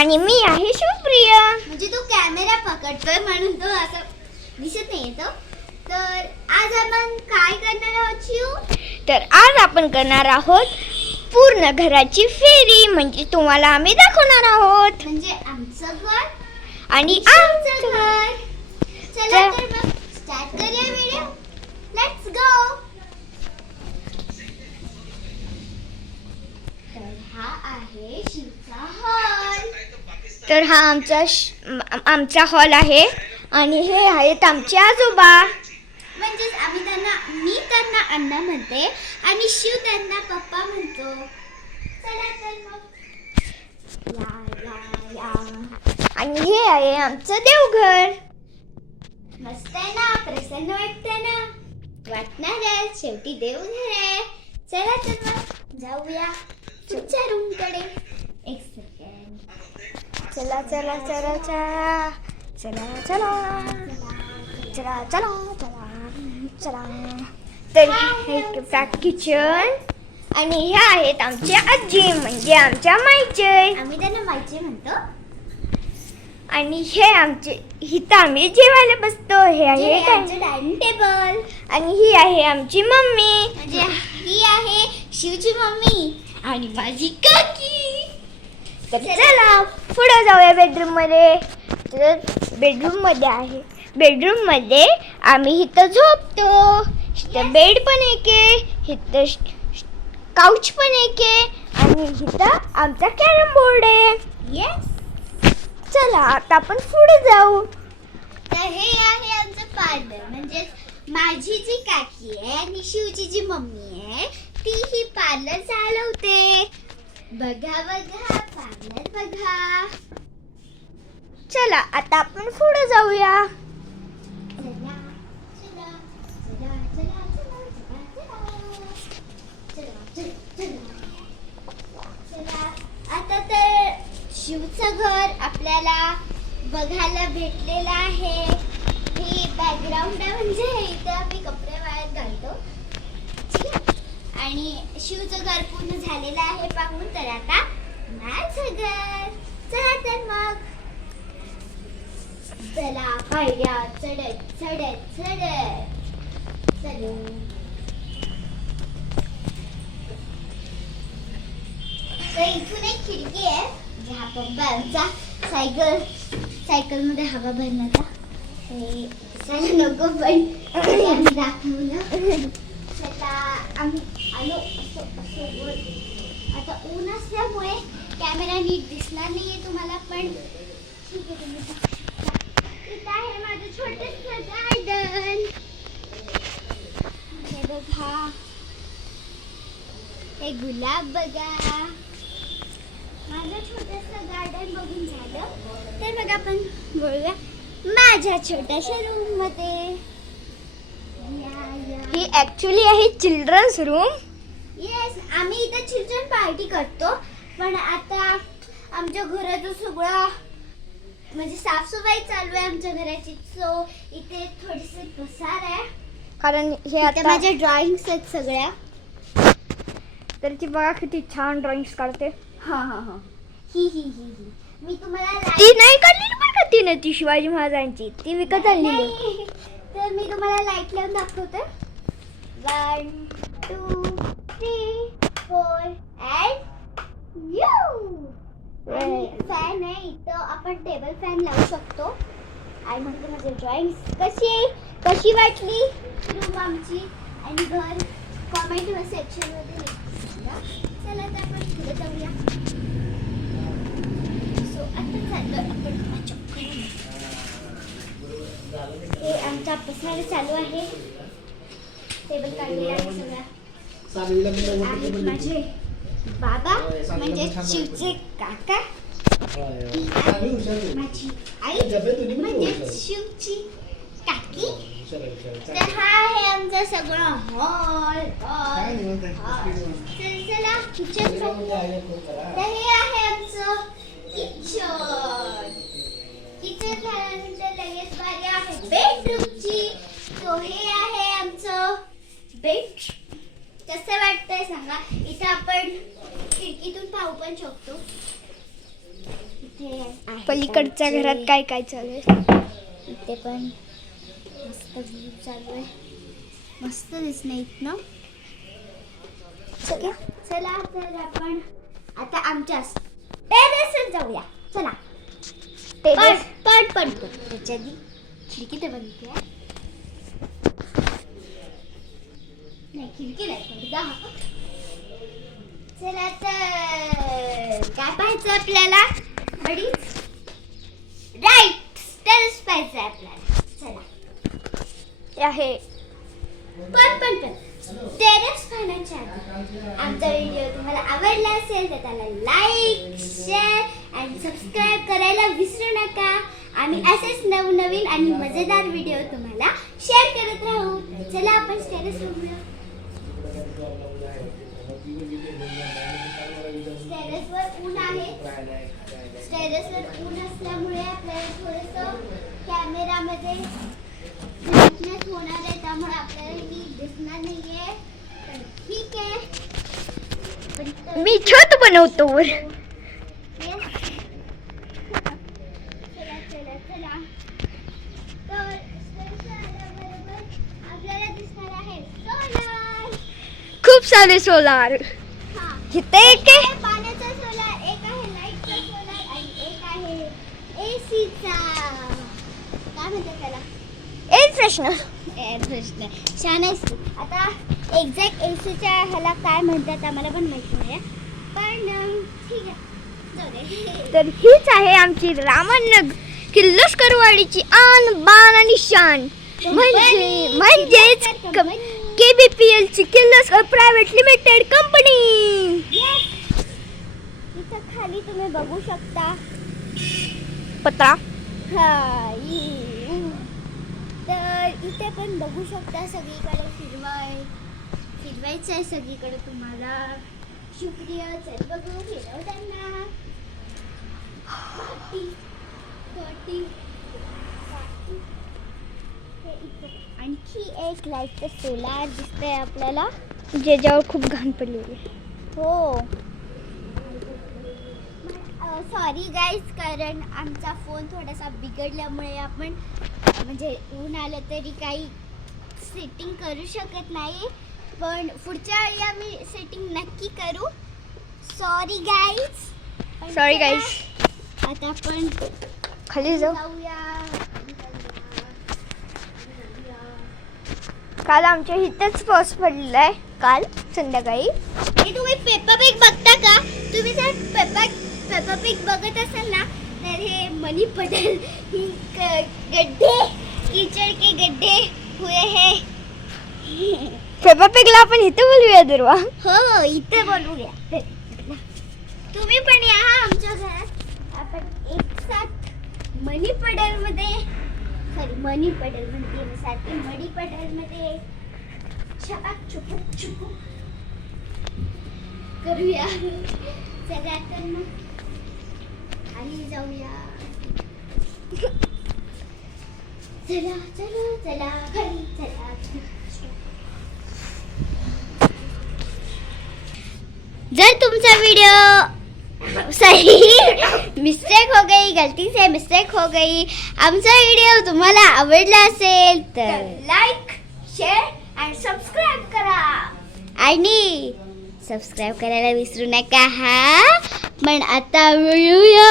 आणि मी आहे सुप्रिया. म्हणजे तो कॅमेरा पकडतोय म्हणून तो असं दिसत नाही तो. तर आज आपण काय करणार आहोत शिव? तर आज आपण करणार आहोत पूर्ण घराची फेरी, म्हणजे तुम्हाला आम्ही दाखवणार आहोत. म्हणजे आमचं घर आणि आमचं घर. चला तर मग स्टार्ट करूया व्हिडिओ. Let's go. तर हा आहे शिवचा हॉल. तर हा आमचा हॉल आहे आणि हे आहेत आमचे आजोबा. म्हणजेच मी त्यांना अण्णा म्हणते आणि शिव त्यांना पप्पा म्हणतो. चला तर मग या. आणि हे आहे आमचं देवघर. मस्त आहे ना, प्रसन्न वाटतंय ना. वाटणार आहे, शेवटी देवघर आहे. चला तर मग जाऊया तुमच्या रूम कडे. एक सेकंड. चला चला चला चला चला चला चला चला चला चला. तर हे फ्लॅट किचन आणि ह्या आहेत आमच्या आजी, म्हणजे आमच्या माईचे. आम्ही त्यांना माहिती म्हणतो. आणि हे आमचे, इथं आम्ही जेवायला बसतो. हे आहे आमचं डायनिंग टेबल. आणि ही आहे आमची मम्मी, म्हणजे ही आहे शिवची मम्मी आणि माझी काकी. तर चला पुढे जाऊया बेडरूम मध्ये. तर बेडरूम मध्ये आम्ही इथं झोपतो. इथं बेड पण एक आहे, इथं काउच पण एक आहे आणि इथं आमचा कॅरम बोर्ड आहे. येस. चला आता आपण पुढे जाऊ. तर हे आहे आमचं पार्लर. म्हणजे माझी जी काकी आहे आणि शिवची जी मम्मी आहे ती ही पार्लर चालवते. बघा पार्लर बघा. चला आता आपण पुढे जाऊया. चला चला चला चला चला चला. चला आता तर शिवचं घर आपल्याला बघायला भेटलेलं आहे. ही बॅकग्राऊंड आहे, म्हणजे इथं आम्ही कपडे वाळत घालतो. ठीक आहे. आणि शिवचं घर पूर्ण झालेलं आहे पाहून. तर आता माझं घर. चला तर मग चला पायऱ्या चढत चढत चढत चलो. तर इथून एक खिडकी आहे, ज्या पप्पा आमचा सायकल मध्ये हवा भरण्याचा. हे दिसायला नको पण आम्ही दाखवलं. चला आम्ही आलो असं वर. आता ऊन असल्यामुळे कॅमेरा नीट दिसणार नाहीये तुम्हाला, पण ठीक आहे. तुम्ही इथं आहे माझं छोटंसं गार्डन. हे बघा, हे गुलाब बघा. माझं छोटंसं गार्डन बघून झालं. तर मग आपण बोलूया माझ्या छोट्याशा रूम मध्ये. ही ऍक्च्युली आहे चिल्ड्रन्स रूम. येस, आम्ही इथं चिल्ड्रन पार्टी करतो. पण आता आमच्या घराचं सगळं म्हणजे साफसफाई चालू आहे आमच्या घराची. सो इथे थोडीशी पसार आहे, कारण हे आता माझ्या ड्रॉइंग्स आहेत सगळ्या. तर ती बघा किती छान ड्रॉइंग्स काढते. हा ही मी तुम्हाला ती नाही काढलेली बरं का तिने, ती शिवाजी महाराजांची, ती विकत आणलेली. नाही, तर मी तुम्हाला लाईट लावून दाखवते. 1 2 3 4 and यू. फॅन आहे इथं, आपण टेबल फॅन लावू शकतो. आणि म्हणजे माझी ड्रॉइंग कशी वाटली रूम आमची आणि घर कॉमेंट सेक्शन मध्ये सांगा. चला तर आपण पुढे जाऊया. सो आता चाललो आपण माझ्या घरी. हे आमचा पसारा चालू आहे. टेबल काढलेला आहे सगळा. आहेत माझे बाबा म्हणजे शिवचे काका, माझी आई म्हणजे शिवची काकी. तर हा आहे आमचा सगळा हॉल. चला किचन. तर हे आहे आमचं किचन. किचन झाल्यानंतर लगेच बारी आहे बेडरूमची. तो हे आहे आमचं बेड. कसं वाटतंय सांगा. इथं आपण खिडकीतून पाहू पण शकतो. इथे आहे पलीकडच्या आमचे- घरात काय काय चालू आहे? इथे पण मस्त व्ह्यू चालू आहे. मस्त दिसणे इथनं. चला तर आपण आता आमच्या टेरेसवर जाऊया. चला टेरेस पण त्याच्या आधी खिडकी तर बंद आहे. नाही खिडकी नाही पडदा. चला तर काय पाहायचं आपल्याला? अडीच राईट टेरेस पाहायचं आपल्याला. चला आहे. पण टेरेस पाहण्याच्या आधी आमचा व्हिडिओ तुम्हाला आवडला असेल तर त्याला लाईक शेअर आणि सबस्क्राईब करायला विसरू नका. आम्ही असेच नवनवीन आणि मजेदार व्हिडिओ तुम्हाला शेअर करत राहू. चला आपण टेरेसवर बघूया. टेरेसवर ऊन आहे. टेरेसवर ऊन असल्यामुळे आपल्याला थोडंसं कॅमेरामध्ये ब्राईटनेस होणार आहे, त्यामुळे आपल्याला ही दिसणार नाहीये. पण ठीक आहे. पण मी छत बनवतो वर. Yes. चला. तर स्पेशल आल्याबरोबर आपल्याला दिसणार आहे सोलार. खूप सारे सोलार. हा. इथे एक आहे. एक पाण्याचा सोलार, एक आहे लाईटचा सोलार आणि एक आहे एसीचा. काय म्हणतात त्याला? Air freshener. Air freshener. छान आहेस तू. आता एक्झॅक्ट एसीच्या ह्याला काय म्हणतात आम्हाला पण माहिती नाही आहे. पण ठीक आहे. जाऊ दे. तर हीच आहे आमची रामनगर किर्लोस्करवाडीची आन बान आणि शान म्हणजेच KBPL ची Kirloskar private limited company. Yes. इथं खाली तुम्ही बघू शकता. पत्रा. हा, तर इथे पण बघू शकता सगळीकडे फिरवायचं आहे सगळीकडे तुम्हाला. शुक्रिया. चल बघू फिरव त्यांना. आणखी एक लाईटचं सोलार दिसतंय आपल्याला. ज्याच्यावर खूप घाण पडलेली आहे. हो. सॉरी गाईज, कारण आमचा फोन थोडासा बिघडल्यामुळे आपण म्हणजे ऊन आलं तरी काही सेटिंग करू शकत नाही. पण पुढच्या वेळी आम्ही सेटिंग नक्की करू. Sorry guys. Sorry guys. आता आपण खाली जाऊ. जाऊया. काल आमच्या इथेच पाऊस पडलेला आहे. काल संध्याकाळी. हे तुम्ही पेपर पिग बघता का? तुम्ही जर पेपर पिग बघत असाल ना तर हे मनी पटेल गड्ढे कीचड़ के गड्ढे हुए हैं. पेपर पिगला आपण इथे बोलूया दुर्वा. हो इथे बोलूया. तुम्ही पण या हा आमच्या घरात. आपण एक साथ मनी पटेल मध्ये मनी पटेल म्हणजे सारखी मनी पटेल मध्ये छपाक छुपूक छुपूक करूया. चला तर मग खाली जाऊया. चला खाली चला. जर तुमचा वीडियो सही मिस्टेक हो गई, गलती से मिस्टेक हो गई, आमचा व्हिडिओ तुम्हाला आवडला असेल तर लाईक शेअर आणि सबस्क्राईब करा. आणि सबस्क्राईब करायला विसरू नका. हा पण आता मिळूया.